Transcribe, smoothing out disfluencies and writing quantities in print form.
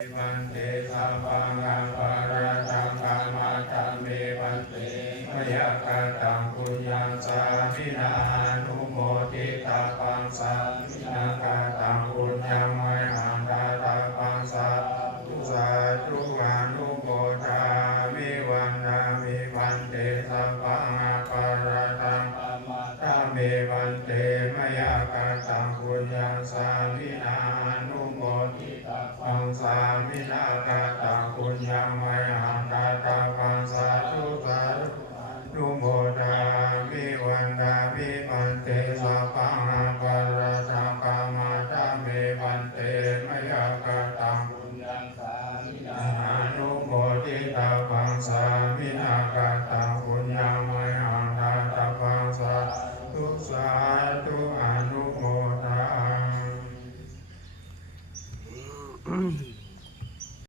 วันเตสัพพังอัปาราตังกามาตัมเมวันเตมยกตังปุญญังสามินานุโมทิตาปังสามินากตังปุญญังไมหันตาตาปังสาธุสาธุอนุโมทามิวันนามิวันเตสัพพังอัปาราตังกามาตัมเมวันเตมยกตังปุญญังสามินานุโมทิตาปังสามินากตังปุญญังไมหันตาตาปังสาธุสาธุนุโมทามิวันนามิวันเตสัพพังอัปาราตังกามาตัมเมวันเตมยกตังปุญญังสามินานุโมทิตาปังสามินากตัง